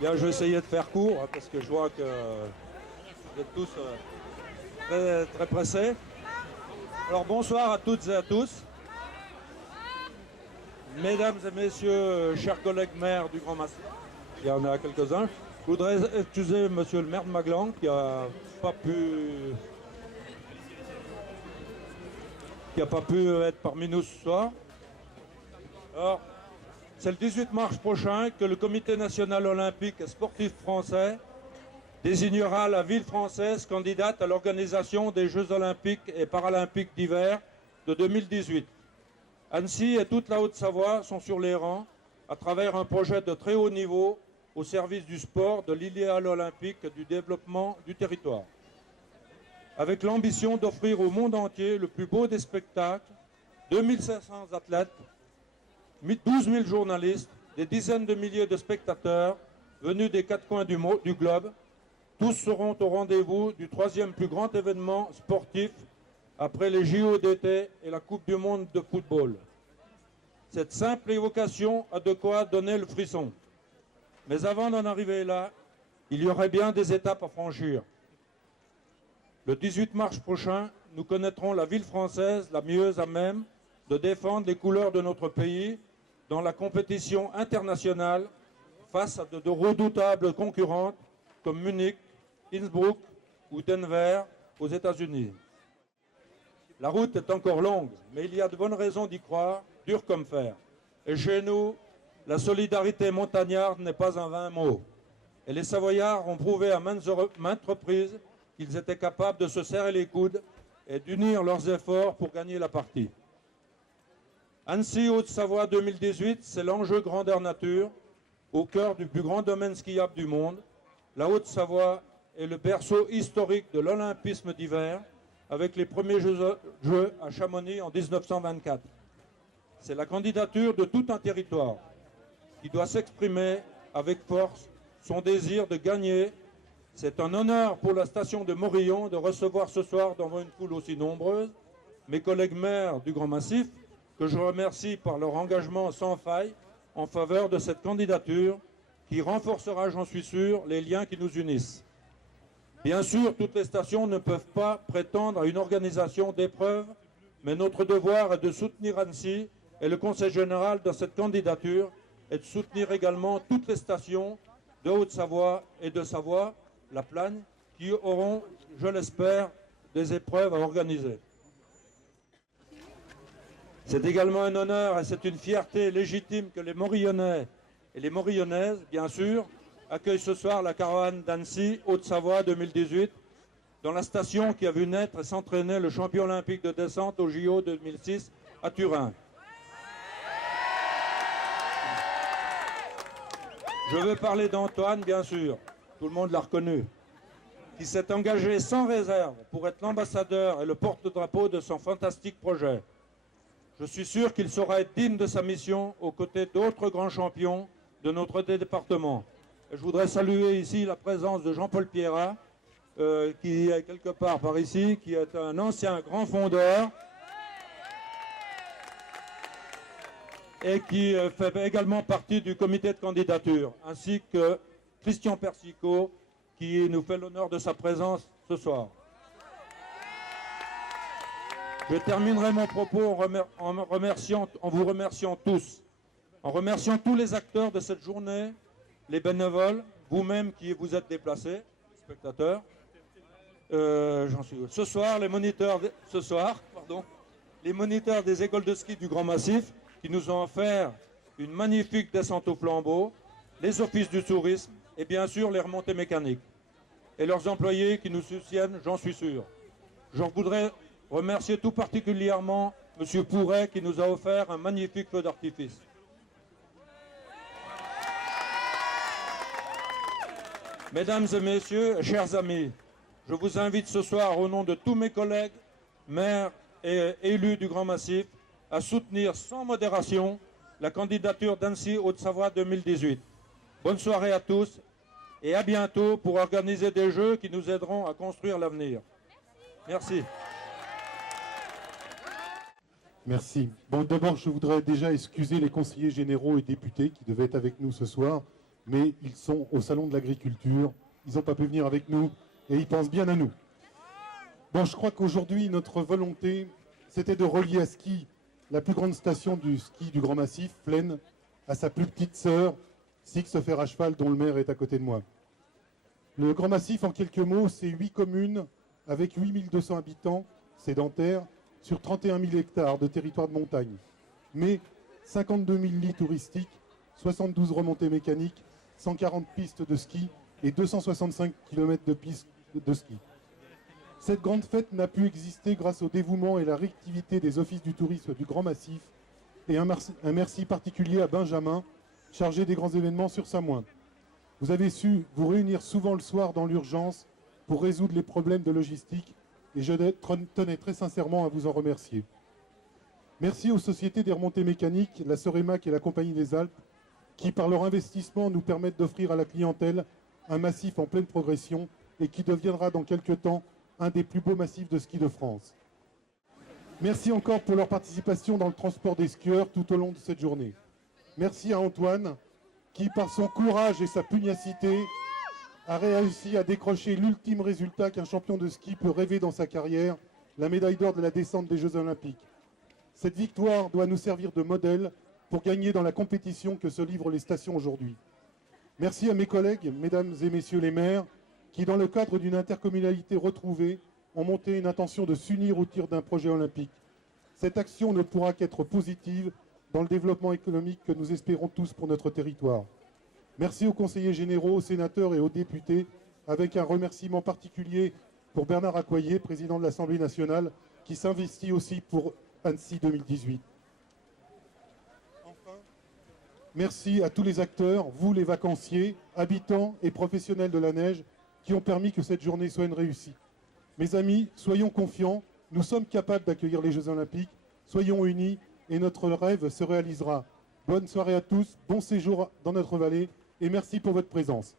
Bien, je vais essayer de faire court hein, parce que je vois que vous êtes tous très pressés. Alors bonsoir à toutes et à tous. Mesdames et messieurs, chers collègues maires du Grand Massif, il y en a quelques-uns. Je voudrais excuser monsieur le maire de Maglan qui n'a pas pu être parmi nous ce soir. Alors, c'est le 18 mars prochain que le Comité national olympique et sportif français désignera la ville française candidate à l'organisation des Jeux olympiques et paralympiques d'hiver de 2018. Annecy et toute la Haute-Savoie sont sur les rangs à travers un projet de très haut niveau au service du sport, de l'idéal olympique et du développement du territoire. Avec l'ambition d'offrir au monde entier le plus beau des spectacles, 2500 athlètes, 12 000 journalistes, des dizaines de milliers de spectateurs venus des quatre coins du globe. Tous seront au rendez-vous du troisième plus grand événement sportif après les JO d'été et la Coupe du monde de football. Cette simple évocation a de quoi donner le frisson. Mais avant d'en arriver là, il y aurait bien des étapes à franchir. Le 18 mars prochain, nous connaîtrons la ville française la mieux à même de défendre les couleurs de notre pays dans la compétition internationale face à de redoutables concurrentes comme Munich, Innsbruck ou Denver aux États-Unis. La route est encore longue, mais il y a de bonnes raisons d'y croire, dur comme fer. Et chez nous, la solidarité montagnarde n'est pas un vain mot. Et les Savoyards ont prouvé à maintes reprises qu'ils étaient capables de se serrer les coudes et d'unir leurs efforts pour gagner la partie. Annecy Haute-Savoie 2018, c'est l'enjeu grandeur nature, au cœur du plus grand domaine skiable du monde. La Haute-Savoie est le berceau historique de l'olympisme d'hiver, avec les premiers Jeux à Chamonix en 1924. C'est la candidature de tout un territoire qui doit s'exprimer avec force son désir de gagner. C'est un honneur pour la station de Morillon de recevoir ce soir devant une foule aussi nombreuse mes collègues maires du Grand Massif, que je remercie par leur engagement sans faille en faveur de cette candidature qui renforcera, j'en suis sûr, les liens qui nous unissent. Bien sûr, toutes les stations ne peuvent pas prétendre à une organisation d'épreuves, mais notre devoir est de soutenir Annecy et le Conseil général dans cette candidature et de soutenir également toutes les stations de Haute-Savoie et de Savoie, la Plagne, qui auront, je l'espère, des épreuves à organiser. C'est également un honneur et c'est une fierté légitime que les Morillonnais et les Morillonnaises, bien sûr, accueillent ce soir la caravane d'Annecy, Haute-Savoie 2018, dans la station qui a vu naître et s'entraîner le champion olympique de descente au JO 2006 à Turin. Je veux parler d'Antoine, bien sûr, tout le monde l'a reconnu, qui s'est engagé sans réserve pour être l'ambassadeur et le porte-drapeau de son fantastique projet. Je suis sûr qu'il saura être digne de sa mission aux côtés d'autres grands champions de notre département. Et je voudrais saluer ici la présence de Jean-Paul Pierrat, qui est quelque part par ici, qui est un ancien grand fondeur et qui fait également partie du comité de candidature, ainsi que Christian Persicot, qui nous fait l'honneur de sa présence ce soir. Je terminerai mon propos en vous remerciant tous, en remerciant tous les acteurs de cette journée, les bénévoles, vous-même qui vous êtes déplacés, spectateurs. Ce soir, les moniteurs des écoles de ski du Grand Massif qui nous ont offert une magnifique descente au flambeau, les offices du tourisme et bien sûr les remontées mécaniques. Et leurs employés qui nous soutiennent, j'en suis sûr. Je voudrais remercier tout particulièrement M. Pourret qui nous a offert un magnifique feu d'artifice. Mesdames et messieurs, chers amis, je vous invite ce soir au nom de tous mes collègues, maires et élus du Grand Massif, à soutenir sans modération la candidature d'Annecy Haute-Savoie 2018. Bonne soirée à tous et à bientôt pour organiser des jeux qui nous aideront à construire l'avenir. Merci. Merci. Bon, d'abord, je voudrais déjà excuser les conseillers généraux et députés qui devaient être avec nous ce soir. mais ils sont au Salon de l'Agriculture. Ils n'ont pas pu venir avec nous et ils pensent bien à nous. Bon, je crois qu'aujourd'hui, notre volonté, c'était de relier à ski la plus grande station du ski du Grand Massif, Flaine, à sa plus petite sœur, Six Fer à cheval, dont le maire est à côté de moi. Le Grand Massif, en quelques mots, c'est 8 communes avec 8200 habitants sédentaires sur 31 000 hectares de territoire de montagne. Mais 52 000 lits touristiques, 72 remontées mécaniques, 140 pistes de ski et 265 km de pistes de ski. Cette grande fête n'a pu exister grâce au dévouement et la réactivité des offices du tourisme du Grand Massif et un merci particulier à Benjamin, chargé des grands événements sur Samoin. Vous avez su vous réunir souvent le soir dans l'urgence pour résoudre les problèmes de logistique et je tenais très sincèrement à vous en remercier. Merci aux sociétés des remontées mécaniques, la Soremac et la Compagnie des Alpes, qui par leur investissement nous permettent d'offrir à la clientèle un massif en pleine progression et qui deviendra dans quelques temps un des plus beaux massifs de ski de France. Merci encore pour leur participation dans le transport des skieurs tout au long de cette journée. Merci à Antoine, qui par son courage et sa pugnacité a réussi à décrocher l'ultime résultat qu'un champion de ski peut rêver dans sa carrière, la médaille d'or de la descente des Jeux Olympiques. Cette victoire doit nous servir de modèle pour gagner dans la compétition que se livrent les stations aujourd'hui. Merci à mes collègues, mesdames et messieurs les maires, qui, dans le cadre d'une intercommunalité retrouvée, ont monté une intention de s'unir autour d'un projet olympique. Cette action ne pourra qu'être positive dans le développement économique que nous espérons tous pour notre territoire. Merci aux conseillers généraux, aux sénateurs et aux députés, avec un remerciement particulier pour Bernard Accoyer, président de l'Assemblée nationale, qui s'investit aussi pour Annecy 2018. Enfin, merci à tous les acteurs, vous les vacanciers, habitants et professionnels de la neige, qui ont permis que cette journée soit une réussite. Mes amis, soyons confiants, nous sommes capables d'accueillir les Jeux Olympiques, soyons unis et notre rêve se réalisera. Bonne soirée à tous, bon séjour dans notre vallée et merci pour votre présence.